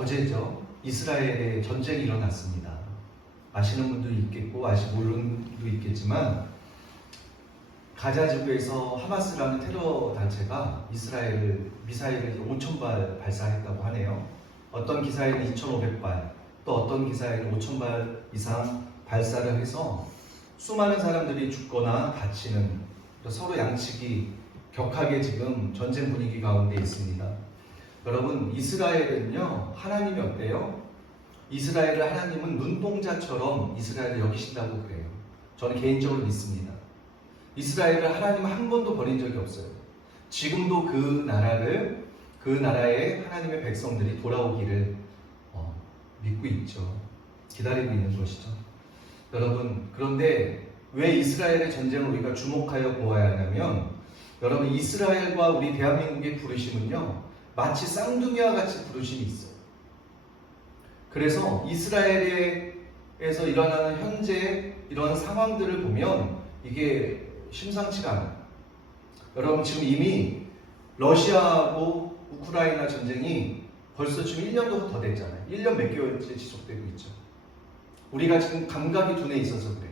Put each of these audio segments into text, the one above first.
어제죠. 이스라엘에 전쟁이 일어났습니다. 아시는 분도 있겠고 모르는 분도 있겠지만 가자 지구에서 하마스라는 테러 단체가 이스라엘을 미사일을 5,000발 발사했다고 하네요. 어떤 기사에는 2,500발, 또 어떤 기사에는 5,000발 이상 발사를 해서 수많은 사람들이 죽거나 다치는, 서로 양측이 격하게 지금 전쟁 분위기 가운데 있습니다. 여러분, 이스라엘은요, 하나님이 어때요? 이스라엘을 하나님은 눈동자처럼 이스라엘을 여기신다고 그래요. 저는 개인적으로 믿습니다. 이스라엘을 하나님은 한 번도 버린 적이 없어요. 지금도 그 나라의 하나님의 백성들이 돌아오기를 믿고 있죠. 기다리고 있는 것이죠. 여러분, 그런데 왜 이스라엘의 전쟁을 우리가 주목하여 보아야 하냐면, 여러분, 이스라엘과 우리 대한민국의 부르심은요, 마치 쌍둥이와 같이 부르심이 있어요. 그래서 이스라엘에서 일어나는 현재 이런 상황들을 보면 이게 심상치가 않아요. 여러분, 지금 이미 러시아하고 우크라이나 전쟁이 벌써 지금 1년도 더 됐잖아요. 1년 몇 개월째 지속되고 있죠. 우리가 지금 감각이 둔해 있어서 그래요.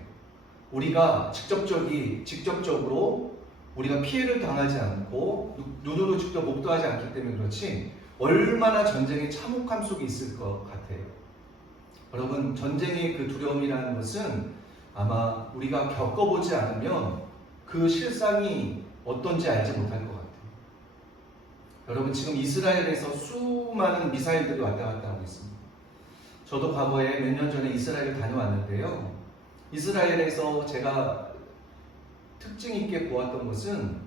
우리가 직접적으로 우리가 피해를 당하지 않고 눈으로 직접 목도하지 않기 때문에 그렇지, 얼마나 전쟁의 참혹함 속에 있을 것 같아요. 여러분, 전쟁의 그 두려움이라는 것은 아마 우리가 겪어보지 않으면 그 실상이 어떤지 알지 못할 것 같아요. 여러분, 지금 이스라엘에서 수많은 미사일들이 왔다 갔다 하고 있습니다. 저도 과거에 몇 년 전에 이스라엘을 다녀왔는데요. 이스라엘에서 제가 특징 있게 보았던 것은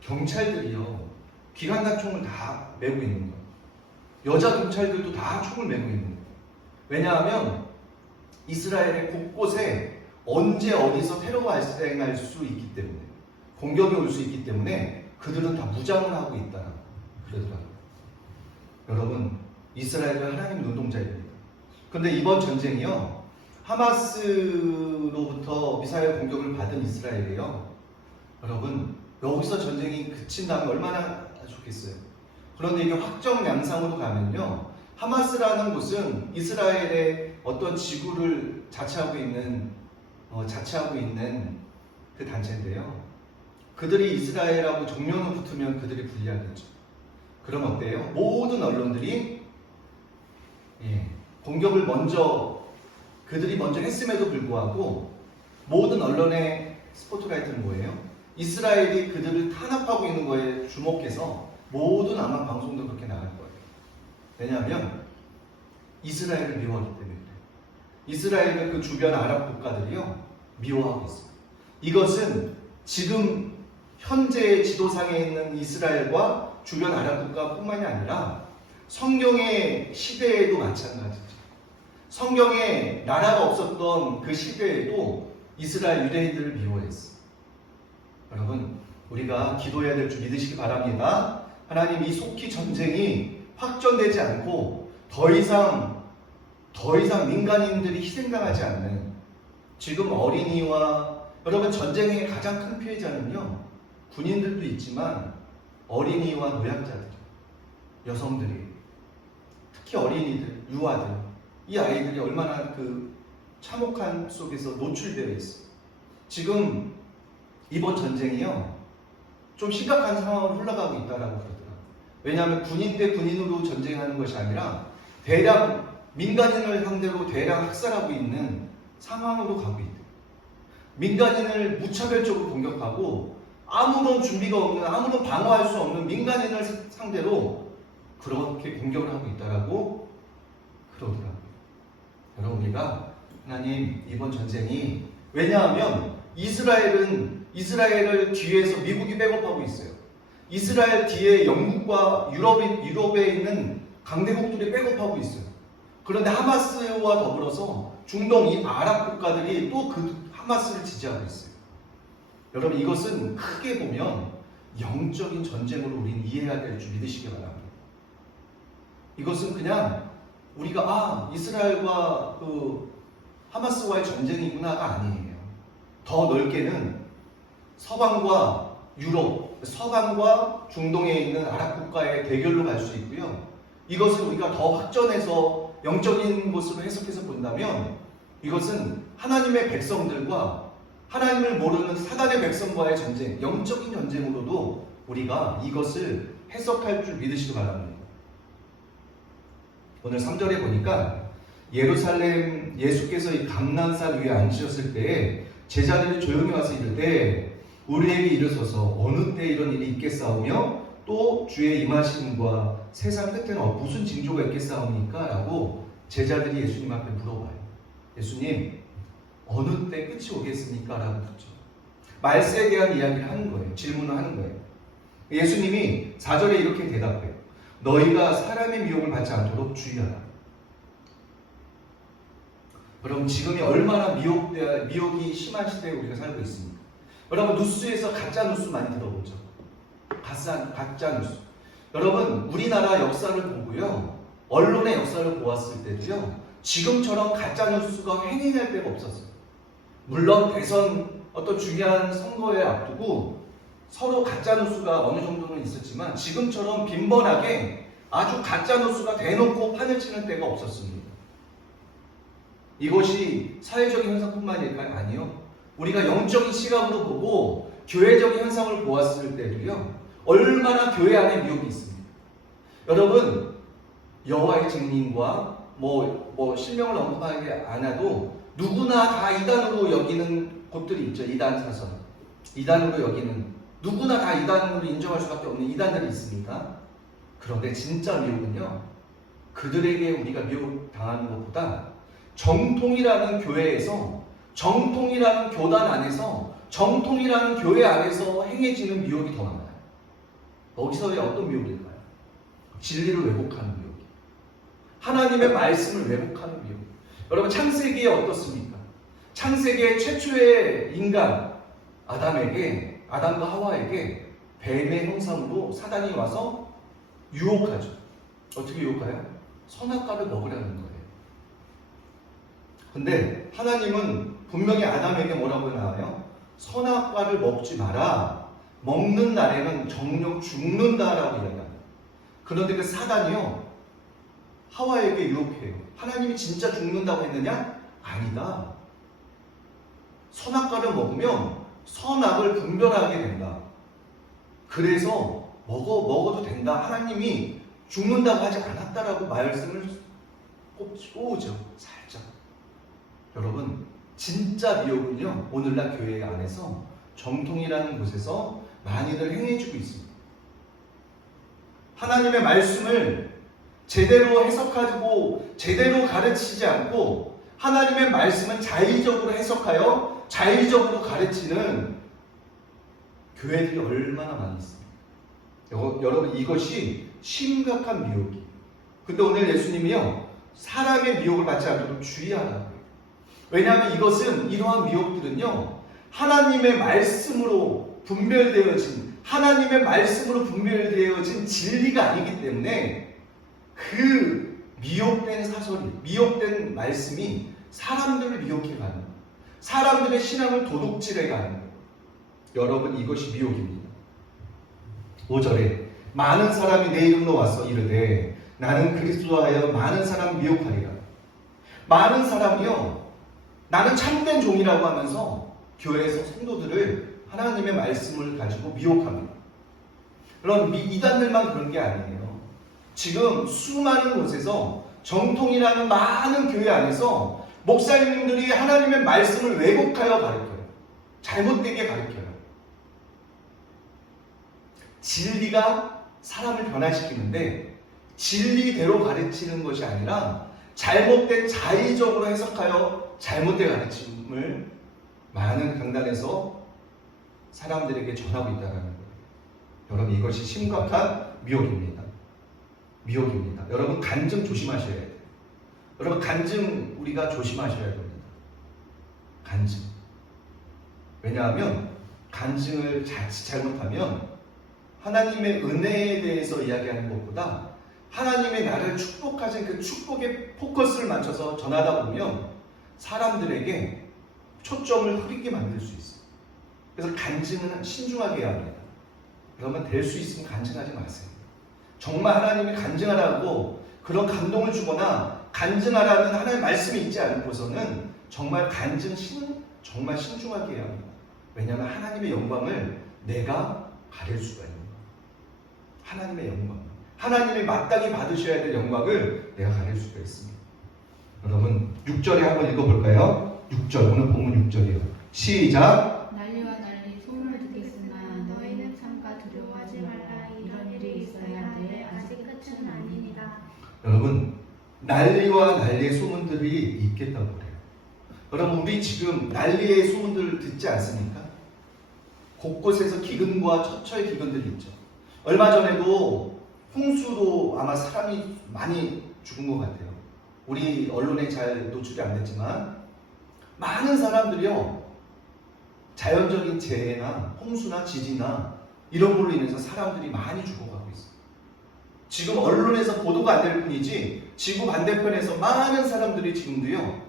경찰들이요, 기관단 총을 다 메고 있는 거예요. 여자 경찰들도 다 총을 메고 있는 거예요. 왜냐하면 이스라엘의 곳곳에 언제 어디서 테러가 발생할 수 있기 때문에, 공격이 올 수 있기 때문에 그들은 다 무장을 하고 있다라고 그러더라고요. 여러분, 이스라엘은 하나님 눈동자입니다. 그런데 이번 전쟁이요, 하마스로부터 미사일 공격을 받은 이스라엘이에요. 여러분, 여기서 전쟁이 그친다면 얼마나 좋겠어요. 그런데 이게 확정 양상으로 가면요, 하마스라는 곳은 이스라엘의 어떤 지구를 자치하고 있는 그 단체인데요. 그들이 이스라엘하고 정면으로 붙으면 그들이 불리하겠죠. 그럼 어때요? 모든 언론들이 공격을 그들이 먼저 했음에도 불구하고 모든 언론의 스포트라이트는 뭐예요? 이스라엘이 그들을 탄압하고 있는 거에 주목해서 모든 아마 방송도 그렇게 나갈 거예요. 왜냐하면 이스라엘을 미워하기 때문에 그래요. 이스라엘과 그 주변 아랍 국가들이요, 미워하고 있어요. 이것은 지금 현재 지도상에 있는 이스라엘과 주변 아랍 국가뿐만이 아니라 성경의 시대에도 마찬가지죠. 성경에 나라가 없었던 그 시대에도 이스라엘 유대인들을 미워했어요. 여러분, 우리가 기도해야 될 줄 믿으시기 바랍니다. 하나님, 이 속히 전쟁이 확전되지 않고 더 이상 민간인들이 희생당하지 않는, 지금 어린이와, 여러분, 전쟁의 가장 큰 피해자는요, 군인들도 있지만 어린이와 노약자들, 여성들이, 특히 어린이들, 유아들, 이 아이들이 얼마나 그 참혹한 속에서 노출되어 있어요. 지금 이번 전쟁이요, 좀 심각한 상황으로 흘러가고 있다고 그러더라고요. 왜냐하면 군인 대 군인으로 전쟁하는 것이 아니라 대량 민간인을 상대로 대량 학살하고 있는 상황으로 가고 있대요. 민간인을 무차별적으로 공격하고 아무런 준비가 없는, 아무런 방어할 수 없는 민간인을 상대로 그렇게 공격을 하고 있다고 그러더라고요. 여러분, 우리가 하나님, 이번 전쟁이, 왜냐하면 이스라엘을 뒤에서 미국이 백업하고 있어요. 이스라엘 뒤에 영국과 유럽에 있는 강대국들이 백업하고 있어요. 그런데 하마스와 더불어서 중동 이 아랍 국가들이 또 그 하마스를 지지하고 있어요. 여러분, 이것은 크게 보면 영적인 전쟁으로 우리는 이해해야 될 줄 믿으시기 바랍니다. 이것은 그냥 우리가 이스라엘과 그 하마스와의 전쟁이구나가 아니에요. 더 넓게는 서방과 유럽, 서방과 중동에 있는 아랍 국가의 대결로 갈 수 있고요. 이것을 우리가 더 확전해서 영적인 것으로 해석해서 본다면 이것은 하나님의 백성들과 하나님을 모르는 사단의 백성과의 전쟁, 영적인 전쟁으로도 우리가 이것을 해석할 줄 믿으시기 바랍니다. 오늘 3절에 보니까 예루살렘 예수께서 이 감난산 위에 앉으셨을 때에 제자들이 조용히 와서 이르되 우리에게 이르소서 어느 때 이런 일이 있겠사오며 또 주의 임하심과 세상 끝에는 무슨 징조가 있겠사옵니까? 라고 제자들이 예수님 앞에 물어봐요. 예수님 어느 때 끝이 오겠습니까? 라고 묻죠. 말세에 대한 이야기를 하는 거예요. 질문을 하는 거예요. 예수님이 4절에 이렇게 대답해요. 너희가 사람의 미혹을 받지 않도록 주의하라. 여러분 지금이 얼마나 미혹이 심한 시대에 우리가 살고 있습니까? 여러분 뉴스에서 가짜 뉴스 많이 들어보죠. 가짜 뉴스. 여러분 우리나라 역사를 보고요, 언론의 역사를 보았을 때도요, 지금처럼 가짜 뉴스가 횡행할 때가 없었어요. 물론 대선 어떤 중요한 선거에 앞두고 서로 가짜 뉴스가 어느 정도는 있었지만 지금처럼 빈번하게 아주 가짜 뉴스가 대놓고 판을 치는 때가 없었습니다. 이것이 사회적인 현상뿐만일까요? 아니요. 우리가 영적인 시각으로 보고 교회적인 현상을 보았을 때도요, 얼마나 교회 안에 미혹이 있습니다. 여러분 여호와의 증인과 실명을 언급하지 않아도 누구나 다 이단으로 여기는 곳들이 있죠. 이단 사선, 이단으로 여기는, 누구나 다 이단으로 인정할 수밖에 없는 이단들이 있습니다. 그런데 진짜 미혹은요, 그들에게 우리가 미혹 당하는 것보다 정통이라는 교회에서, 정통이라는 교단 안에서, 정통이라는 교회 안에서 행해지는 미혹이 더 많아요. 거기서의 어떤 미혹일까요? 진리를 왜곡하는 미혹, 하나님의 말씀을 왜곡하는 미혹. 여러분 창세기에 어떻습니까? 창세기의 최초의 인간 아담과 하와에게 뱀의 형상으로 사단이 와서 유혹하죠. 어떻게 유혹해요? 선악과를 먹으라는 거예요. 근데 하나님은 분명히 아담에게 뭐라고 나와요? 선악과를 먹지 마라. 먹는 날에는 정녕 죽는다라고 이야기합니다. 그런데 그 사단이요, 하와에게 유혹해요. 하나님이 진짜 죽는다고 했느냐? 아니다. 선악과를 먹으면 선악을 분별하게 된다. 그래서 먹어도 된다. 하나님이 죽는다고 하지 않았다라고 말씀을 꼬우죠. 살짝. 여러분 진짜 미혹은요, 오늘날 교회 안에서 정통이라는 곳에서 많이들 행해지고 있습니다. 하나님의 말씀을 제대로 해석하고 제대로 가르치지 않고 하나님의 말씀은 자의적으로 해석하여 자의적으로 가르치는 교회들이 얼마나 많이 있습니다. 여러분 이것이 심각한 미혹이에요. 근데 오늘 예수님이요, 사람의 미혹을 받지 않도록 주의하라고. 왜냐하면 이러한 미혹들은요, 하나님의 말씀으로 분별되어진 진리가 아니기 때문에 그 미혹된 사설이, 미혹된 말씀이 사람들을 미혹해 가는 거예요. 사람들의 신앙을 도둑질해 가는 거예요. 여러분 이것이 미혹입니다. 5절에 많은 사람이 내 이름으로 와서 이르되 나는 그리스도라 하여 많은 사람을 미혹하리라. 많은 사람이요, 나는 참된 종이라고 하면서 교회에서 성도들을 하나님의 말씀을 가지고 미혹합니다. 그럼 이단들만 그런 게 아니에요. 지금 수많은 곳에서 정통이라는 많은 교회 안에서 목사님들이 하나님의 말씀을 왜곡하여 가르쳐요. 잘못되게 가르쳐요. 진리가 사람을 변화시키는데 진리대로 가르치는 것이 아니라 잘못된 자의적으로 해석하여 잘못된 가르침을 많은 강단에서 사람들에게 전하고 있다는 거예요. 여러분 이것이 심각한 미혹입니다. 미혹입니다. 여러분 간증 조심하셔야 돼요. 여러분 간증 우리가 조심하셔야 됩니다. 간증. 왜냐하면 간증을 자칫 잘못하면 하나님의 은혜에 대해서 이야기하는 것보다 하나님의 나를 축복하신 그 축복에 포커스를 맞춰서 전하다 보면 사람들에게 초점을 흐리게 만들 수 있어요. 그래서 간증은 신중하게 해야 합니다. 그러면 될 수 있으면 간증하지 마세요. 정말 하나님이 간증하라고 그런 감동을 주거나 간증하라는 하나님의 말씀이 있지 않고서는 정말 정말 신중하게 해야 합니다. 왜냐하면 하나님의 영광을 내가 가릴 수가 있는 거예요. 하나님의 영광, 하나님이 마땅히 받으셔야 될 영광을 내가 가릴 수가 있습니다. 여러분 6절에 한번 읽어볼까요? 6절, 오늘 본문 6절이에요. 시작. 난리와 난리 소문을 듣겠으나 너희는 삼가 두려워하지 말라. 이런 일이 있어야 돼. 아직 끝은 아니니라. 여러분 난리와 난리의 소문들이 있겠다고 그래요. 여러분 우리 지금 난리의 소문들을 듣지 않습니까? 곳곳에서 기근과 처처의 기근들이 있죠. 얼마 전에도 홍수로 아마 사람이 많이 죽은 것 같아요. 우리 언론에 잘 노출이 안 됐지만 많은 사람들이요, 자연적인 재해나 홍수나 지진이나 이런 걸로 인해서 사람들이 많이 죽어가고 있어요. 지금 언론에서 보도가 안 될 뿐이지 지구 반대편에서 많은 사람들이 지금도요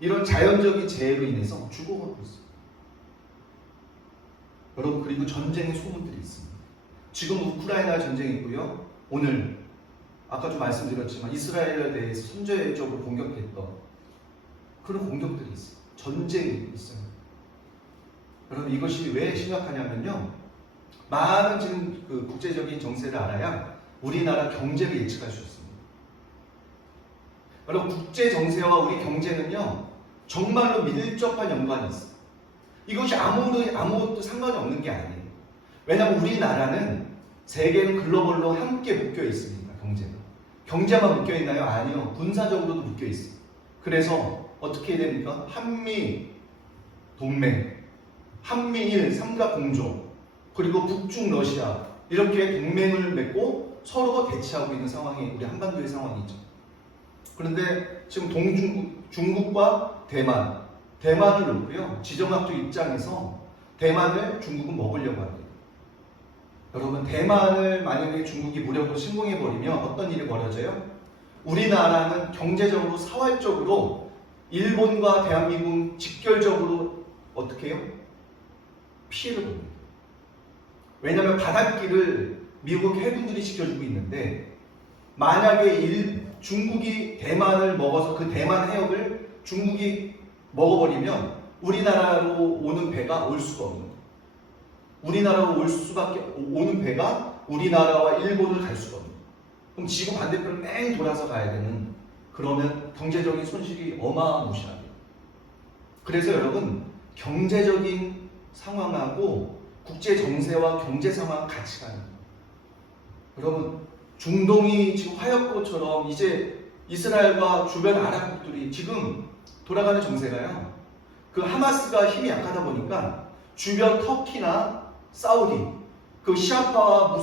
이런 자연적인 재해로 인해서 죽어가고 있어요. 여러분 그리고 전쟁의 소문들이 있습니다. 지금 우크라이나 전쟁이 있고요. 오늘 아까 좀 말씀드렸지만 이스라엘에 대해서 선제적으로 공격했던 그런 공격들이 있어요. 전쟁이 있어요. 여러분 이것이 왜 심각하냐면요, 많은 지금 그 국제적인 정세를 알아야 우리나라 경제를 예측할 수 있습니다. 여러분 국제 정세와 우리 경제는요 정말로 밀접한 연관이 있어요. 이것이 아무것도 상관이 없는 게 아니에요. 왜냐하면 우리나라는 세계는 글로벌로 함께 묶여 있습니다. 경제만 묶여 있나요? 아니요. 군사적으로도 묶여 있어요. 그래서 어떻게 해야 됩니까? 한미 동맹, 한미일 삼각공조, 그리고 북중 러시아 이렇게 동맹을 맺고 서로 대치하고 있는 상황이 우리 한반도의 상황이죠. 그런데 지금 중국과 대만을 놓고요. 지정학적 입장에서 대만을 중국은 먹으려고 합니다. 여러분 대만을 만약에 중국이 무력으로 침공해버리면 어떤 일이 벌어져요? 우리나라는 경제적으로 사활적으로 일본과 대한민국 직결적으로 어떻게 해요? 피해를 봅니다. 왜냐하면 바닷길을 미국 해군들이 지켜주고 있는데 만약에 중국이 대만을 먹어서 그 대만 해역을 중국이 먹어버리면 우리나라로 오는 배가 올 수가 없는 거예요. 우리나라로 오는 배가 우리나라와 일본을 갈 수가 없는 거예요. 그럼 지구 반대편을 맹 돌아서 가야 되는, 그러면 경제적인 손실이 어마무시하죠. 그래서 여러분 경제적인 상황하고 국제 정세와 경제 상황 같이 가는 거예요. 여러분 중동이 지금 화약고처럼 이제 이스라엘과 주변 아랍국들이 지금 돌아가는 정세가요, 그 하마스가 힘이 약하다 보니까 주변 터키나 사우디, 그 시아파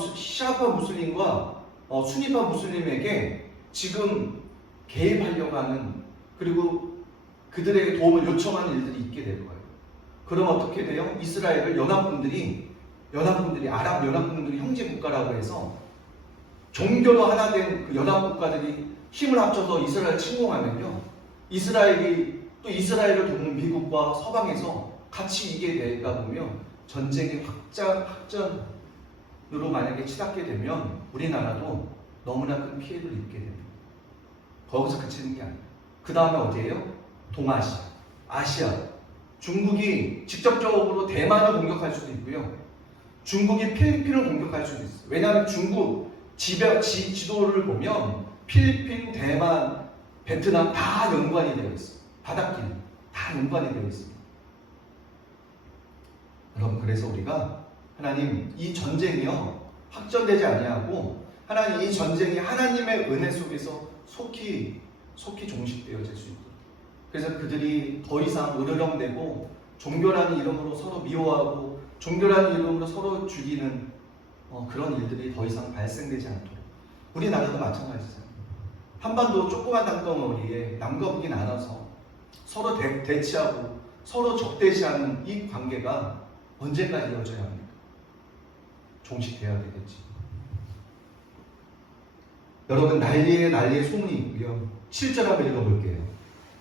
무슬림과 수니파 무슬림에게 지금 개입하려고 하는, 그리고 그들에게 도움을 요청하는 일들이 있게 될 거예요. 그럼 어떻게 돼요? 이스라엘을 아랍 연합군들이 형제 국가라고 해서 종교로 하나 된 그 연합 국가들이 힘을 합쳐서 이스라엘을 침공하면요, 이스라엘이 또 이스라엘을 돕는 미국과 서방에서 같이 이게 되다 보면 전쟁이 확전으로 만약에 치닫게 되면 우리나라도 너무나 큰 피해를 입게 됩니다. 거기서 그치는 게 아니에요. 그 다음에 어디예요? 동아시아, 아시아. 중국이 직접적으로 대만을 공격할 수도 있고요. 중국이 필리핀을 공격할 수도 있어요. 왜냐하면 중국 지도를 보면 필리핀, 대만, 베트남 다 연관이 되어 있어요. 바닷길 다 연관이 되어 있습니다. 여러분 그래서 우리가 하나님 이 전쟁이요 확전되지 아니하고 하나님 이 전쟁이 하나님의 은혜 속에서 속히 종식되어질 수 있도록, 그래서 그들이 더 이상 으르렁대고 종교라는 이름으로 서로 미워하고 종교라는 이름으로 서로 죽이는 그런 일들이 더 이상 발생되지 않도록, 우리나라도 마찬가지잖아요. 한반도 조그만 땅덩어리에 남과 북이 나눠서 서로 대치하고 서로 적대시하는 이 관계가 언제까지 이어져야 합니까? 종식되어야 되겠지. 여러분 난리의 소문이 있고요. 7절 한번 읽어볼게요.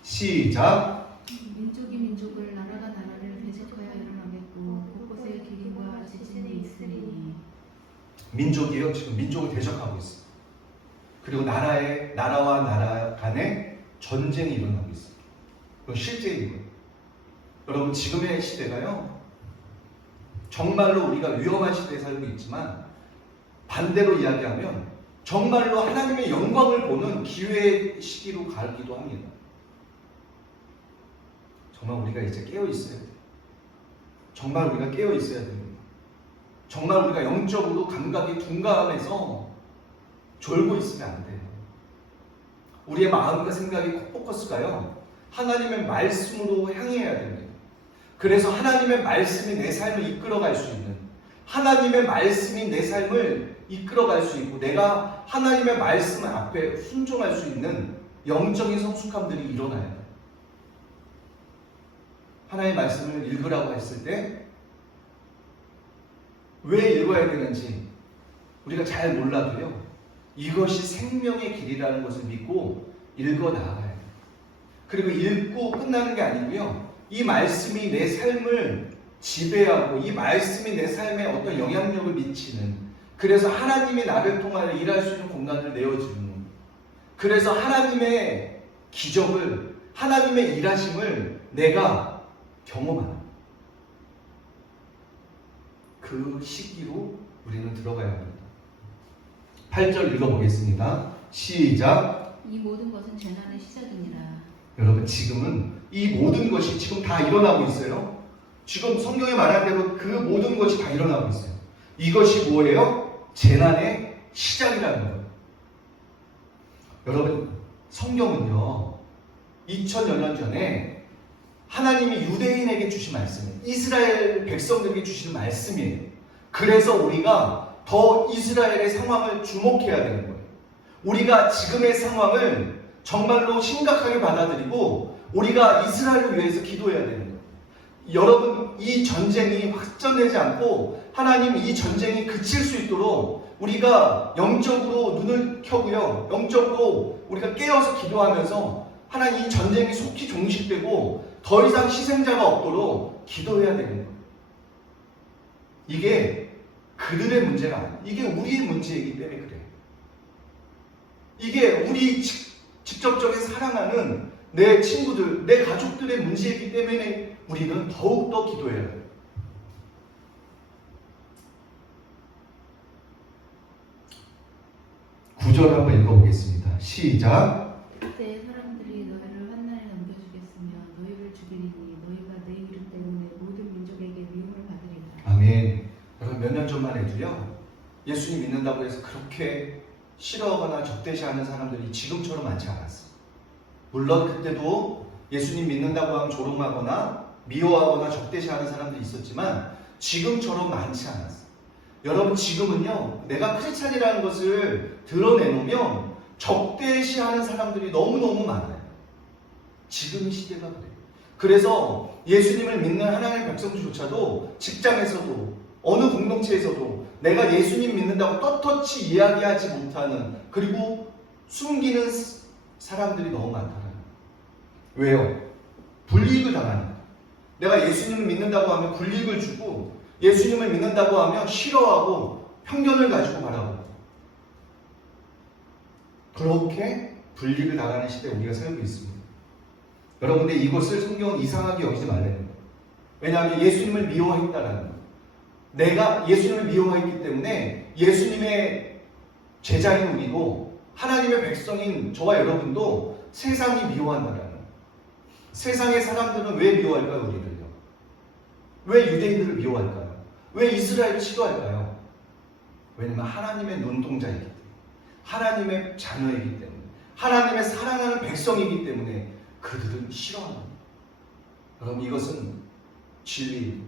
시작. 민족이 민족을, 나라가 나라를 대적하여 일어나겠고 곳곳에 기근과 지진이 있으리니. 민족이요 지금 민족을 대적하고 있어요. 그리고 나라와 나라 간의 전쟁이 일어나고 있어요. 그건 실제인 거예요. 여러분, 지금의 시대가요, 정말로 우리가 위험한 시대에 살고 있지만 반대로 이야기하면 정말로 하나님의 영광을 보는 기회의 시기로 가기도 합니다. 정말 우리가 이제 깨어 있어야 돼요. 정말 우리가 깨어 있어야 됩니다. 정말 우리가 영적으로 감각이 둔감해서 졸고 있으면 안 돼요. 우리의 마음과 생각이 포커스가요, 하나님의 말씀으로 향해야 됩니다. 그래서 하나님의 말씀이 내 삶을 이끌어갈 수 있는, 하나님의 말씀이 내 삶을 이끌어갈 수 있고 내가 하나님의 말씀 앞에 순종할 수 있는 영적인 성숙함들이 일어나야 돼요. 하나님의 말씀을 읽으라고 했을 때 왜 읽어야 되는지 우리가 잘 몰라도요, 이것이 생명의 길이라는 것을 믿고 읽어 나가야 돼요. 그리고 읽고 끝나는 게 아니고요, 이 말씀이 내 삶을 지배하고 이 말씀이 내 삶에 어떤 영향력을 미치는, 그래서 하나님이 나를 통하여 일할 수 있는 공간을 내어주는, 그래서 하나님의 기적을, 하나님의 일하심을 내가 경험하는 그 시기로 우리는 들어가야 합니다. 8절 읽어보겠습니다. 시작. 이 모든 것은 재난의 시작이니라. 여러분, 지금은 이 모든 것이 지금 다 일어나고 있어요. 지금 성경에 말한 대로 그 모든 것이 다 일어나고 있어요. 이것이 뭐예요? 재난의 시작이라는 거예요. 여러분, 성경은요, 2000여 년 전에 하나님이 유대인에게 주신 말씀이에요. 이스라엘 백성들에게 주신 말씀이에요. 그래서 우리가 더 이스라엘의 상황을 주목해야 되는 거예요. 우리가 지금의 상황을 정말로 심각하게 받아들이고 우리가 이스라엘을 위해서 기도해야 되는 거예요. 여러분, 이 전쟁이 확전되지 않고 하나님 이 전쟁이 그칠 수 있도록 우리가 영적으로 눈을 켜고요, 영적으로 우리가 깨어서 기도하면서 하나님 이 전쟁이 속히 종식되고 더 이상 희생자가 없도록 기도해야 되는 거예요. 이게 그들의 문제가 아니에요. 이게 우리의 문제이기 때문에 그래요. 이게 우리 직접적인 사랑하는 내 친구들, 내 가족들의 문제이기 때문에 우리는 더욱더 기도해야 해요. 구절 한번 읽어보겠습니다. 시작. 그때 사람들이 너희를 환난에 넘겨주겠으며 너희를 죽이리니 너희가 내 이름 때문에 모든 민족에게 미움을 받으리라. 아멘. 여러분, 몇 년 전만 해도요, 예수님 믿는다고 해서 그렇게 싫어하거나 적대시하는 사람들이 지금처럼 많지 않았어요. 물론 그때도 예수님 믿는다고 하면 조롱하거나 미워하거나 적대시하는 사람들이 있었지만 지금처럼 많지 않았어요. 여러분, 지금은요, 내가 크리스찬이라는 것을 드러내놓으면 적대시하는 사람들이 너무너무 많아요. 지금 시대가 그래요. 그래서 예수님을 믿는 하나님의 백성조차도 직장에서도 어느 공동체에서도 내가 예수님 믿는다고 떳떳이 이야기하지 못하는, 그리고 숨기는 사람들이 너무 많다는 거예요. 왜요? 불이익을 당하니까. 내가 예수님을 믿는다고 하면 불이익을 주고, 예수님을 믿는다고 하면 싫어하고 편견을 가지고 바라보고, 그렇게 불이익을 당하는 시대에 우리가 살고 있습니다. 여러분, 근데 이것을 성경은 이상하게 여기지 말라는 거예요. 왜냐하면 예수님을 미워했다라는 거예요. 내가 예수님을 미워했기 때문에 예수님의 제자인 우리도, 하나님의 백성인 저와 여러분도 세상이 미워한다라는 거예요. 세상의 사람들은 왜 미워할까요, 우리를요? 왜 유대인들을 미워할까요? 왜 이스라엘을 싫어할까요? 왜냐하면 하나님의 눈동자이기 때문에, 하나님의 자녀이기 때문에, 하나님의 사랑하는 백성이기 때문에 그들은 싫어합니다. 여러분, 이것은 진리.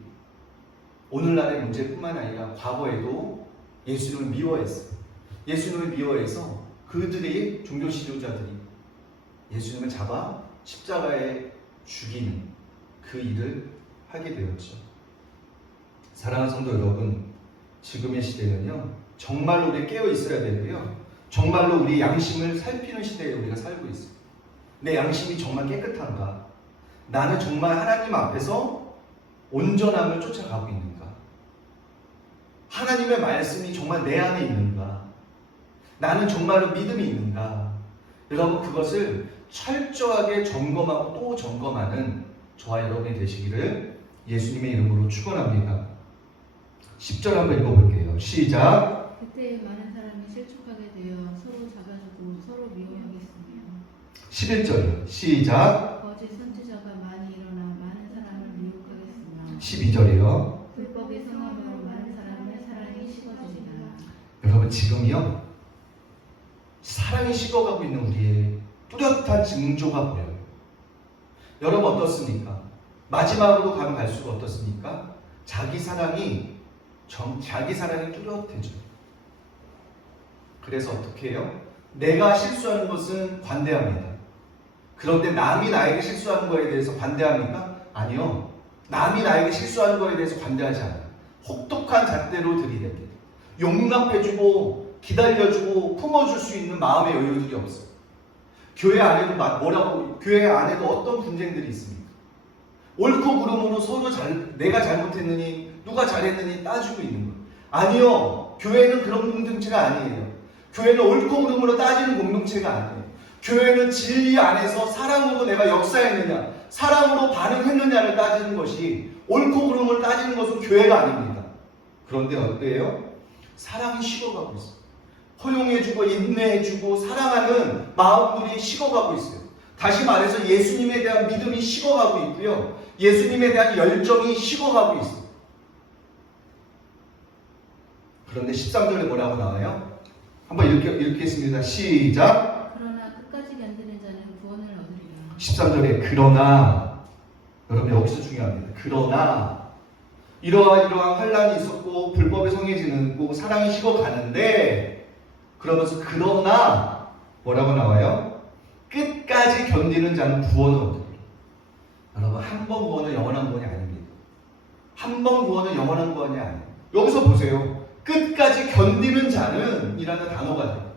오늘날의 문제뿐만 아니라 과거에도 예수님을 미워했어요. 예수님을 미워해서 그들의 종교 지도자들이 예수님을 잡아 십자가에 죽이는 그 일을 하게 되었죠. 사랑하는 성도 여러분, 지금의 시대는요, 정말로 우리 깨어 있어야 되고요, 정말로 우리 양심을 살피는 시대에 우리가 살고 있어요. 내 양심이 정말 깨끗한가? 나는 정말 하나님 앞에서 온전함을 쫓아가고 있는가? 하나님의 말씀이 정말 내 안에 있는가? 나는 정말로 믿음이 있는가? 여러분 그것을 철저하게 점검하고 또 점검하는 저와 여러분이 되시기를 예수님의 이름으로 축원합니다. 10절 한번 읽어볼게요. 시작. 그때 많은 사람이 실족하게 되어 서로 잡아주고 서로 미워하겠으며 11절 시작. 거짓 선지자가 많이 일어나 많은 사람을 미혹하겠으며 12절이요. 불법의 성함으로 많은 사람의 사랑이 식어지리라. 여러분 지금이요 사랑이 식어가고 있는 우리의 뚜렷한 징조가 보여요. 여러분 어떻습니까? 마지막으로 가면 갈수록 어떻습니까? 자기 사랑이 뚜렷해져요. 그래서 어떻게 해요? 내가 실수하는 것은 관대합니다. 그런데 남이 나에게 실수하는 거에 대해서 관대합니까? 아니요. 남이 나에게 실수하는 거에 대해서 관대하지 않아요. 혹독한 잣대로 들이댑니다. 용납해주고 기다려주고 품어줄 수 있는 마음의 여유들이 없어요. 교회 안에도 교회 안에도 어떤 분쟁들이 있습니까? 옳고 그름으로 서로 내가 잘못했느니 누가 잘했느니 따지고 있는 거예요. 아니요. 교회는 그런 공동체가 아니에요. 교회는 옳고 그름으로 따지는 공동체가 아니에요. 교회는 진리 안에서 사랑으로 내가 역사했느냐 사랑으로 반응했느냐를 따지는 것이 옳고 그름을 따지는 것은 교회가 아닙니다. 그런데 어때요? 사랑이 식어가고 있어요. 허용해주고 인내해주고 사랑하는 마음들이 식어가고 있어요. 다시 말해서 예수님에 대한 믿음이 식어가고 있고요. 예수님에 대한 열정이 식어가고 있어요. 그런데 13절에 뭐라고 나와요? 한번 읽겠습니다. 시작. 그러나 끝까지 견디는 자는 구원을 얻으리라. 13절에 그러나 여러분 여기서 중요합니다. 그러나 이러한 환란이 있었고 불법의 성해지고 사랑이 식어가는데 그러면서 그러나 뭐라고 나와요? 끝까지 견디는 자는 구원을 얻으리라. 여러분 한 번 구원은 영원한 구원이 아닙니다. 한 번 구원은 영원한 구원이 아니에요. 여기서 보세요. 끝까지 견디는 자는 이라는 단어가 돼요.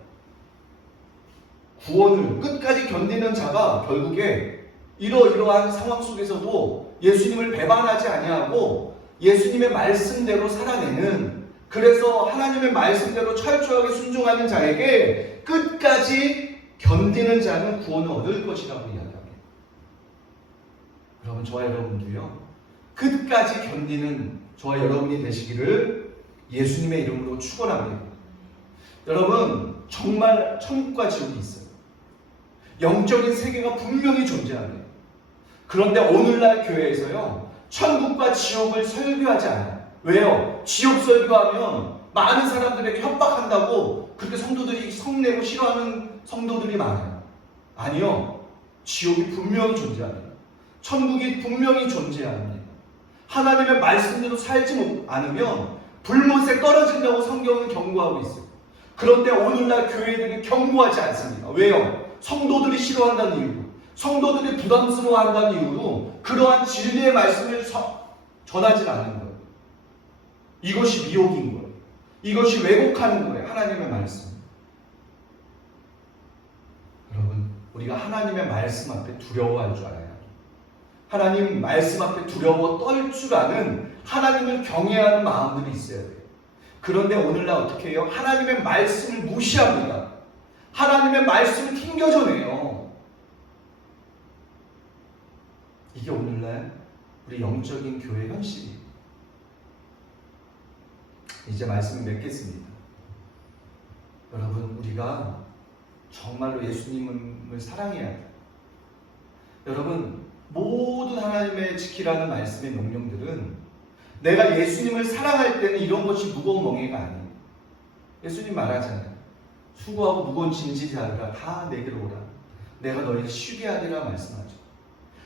구원을 끝까지 견디는 자가 결국에 이러한 상황 속에서도 예수님을 배반하지 아니하고 예수님의 말씀대로 살아내는, 그래서 하나님의 말씀대로 철저하게 순종하는 자에게 끝까지 견디는 자는 구원을 얻을 것이라고 이야기합니다. 여러분 저와 여러분도요 끝까지 견디는 저와 여러분이 되시기를 예수님의 이름으로 축원합니다. 여러분 정말 천국과 지옥이 있어요. 영적인 세계가 분명히 존재합니다. 그런데 오늘날 교회에서요 천국과 지옥을 설교하지 않아요. 왜요? 지옥 설교하면 많은 사람들에게 협박한다고 그렇게 성도들이 성내고 싫어하는 성도들이 많아요. 아니요. 지옥이 분명히 존재합니다. 천국이 분명히 존재합니다. 하나님의 말씀대로 살지 않으면 불못에 떨어진다고 성경은 경고하고 있어요. 그런데 오늘날 교회들은 경고하지 않습니다. 왜요? 성도들이 싫어한다는 이유로, 성도들이 부담스러워한다는 이유로 그러한 진리의 말씀을 전하지 않는 거예요. 이것이 미혹인 거예요. 이것이 왜곡하는 거예요. 하나님의 말씀. 여러분 우리가 하나님의 말씀 앞에 두려워할 줄 알아야 해요. 하나님 말씀 앞에 두려워 떨 줄 아는 하나님을 경외하는 마음들이 있어야 돼요. 그런데 오늘날 어떻게 해요? 하나님의 말씀을 무시합니다. 하나님의 말씀을 튕겨져내요. 이게 오늘날 우리 영적인 교회 현실이에요. 이제 말씀을 맺겠습니다. 여러분 우리가 정말로 예수님을 사랑해야 돼요. 여러분 모든 하나님의 지키라는 말씀의 명령들은 내가 예수님을 사랑할 때는 이런 것이 무거운 멍에가 아니에요. 예수님 말하잖아요. 수고하고 무거운 짐지지 않으라 다 내게로 오라. 내가 너희를 쉬게 하리라 말씀하죠.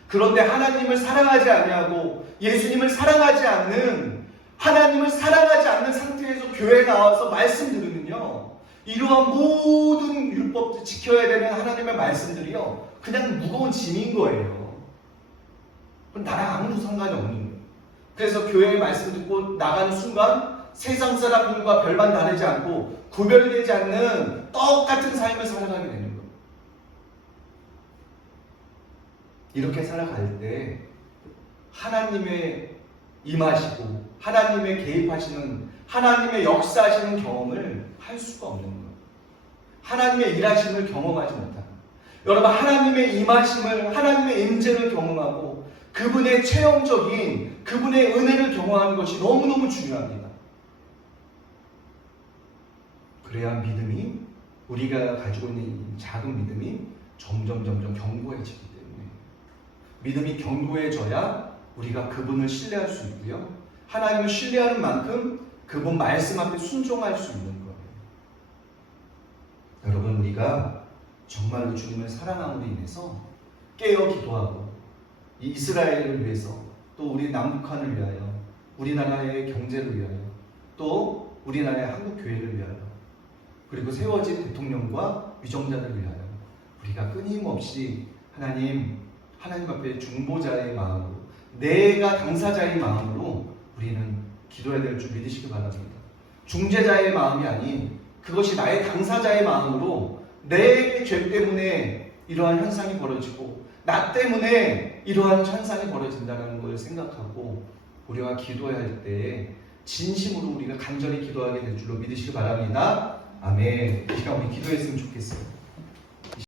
그런데 하나님을 사랑하지 아니하고 예수님을 사랑하지 않는, 하나님을 사랑하지 않는 상태에서 교회에 나와서 말씀 들으면요 이러한 모든 율법도 지켜야 되는 하나님의 말씀들이요 그냥 무거운 짐인 거예요. 나랑 아무도 상관이 없는 거예요. 그래서 교회의 말씀 듣고 나가는 순간 세상 사람들과 별반 다르지 않고 구별되지 않는 똑같은 삶을 살아가게 되는 거예요. 이렇게 살아갈 때 하나님의 임하시고 하나님의 개입하시는, 하나님의 역사하시는 경험을 할 수가 없는 거예요. 하나님의 일하심을 경험하지 못합니다. 여러분, 하나님의 임하심을, 하나님의 임재를 경험하고 그분의 체험적인 그분의 은혜를 경험하는 것이 너무너무 중요합니다. 그래야 믿음이, 우리가 가지고 있는 이 작은 믿음이 점점 견고해지기 때문에, 믿음이 견고해져야 우리가 그분을 신뢰할 수 있고요, 하나님을 신뢰하는 만큼 그분 말씀 앞에 순종할 수 있는 거예요. 여러분, 우리가 정말로 주님을 사랑함으로 인해서 깨어 기도하고 이 이스라엘을 위해서, 또 우리 남북한을 위하여, 우리나라의 경제를 위하여, 또 우리나라의 한국교회를 위하여, 그리고 세워진 대통령과 위정자들을 위하여 우리가 끊임없이 하나님 앞에 중보자의 마음으로, 내가 당사자의 마음으로 우리는 기도해야 될 줄 믿으시기 바랍니다. 중재자의 마음이 아닌 그것이 나의 당사자의 마음으로, 내 죄 때문에 이러한 현상이 벌어지고 나 때문에 이러한 현상이 벌어진다는 걸 생각하고 우리가 기도해야 할 때에 진심으로 우리가 간절히 기도하게 될 줄로 믿으시기 바랍니다. 아멘. 이 시간 우리 기도했으면 좋겠어요.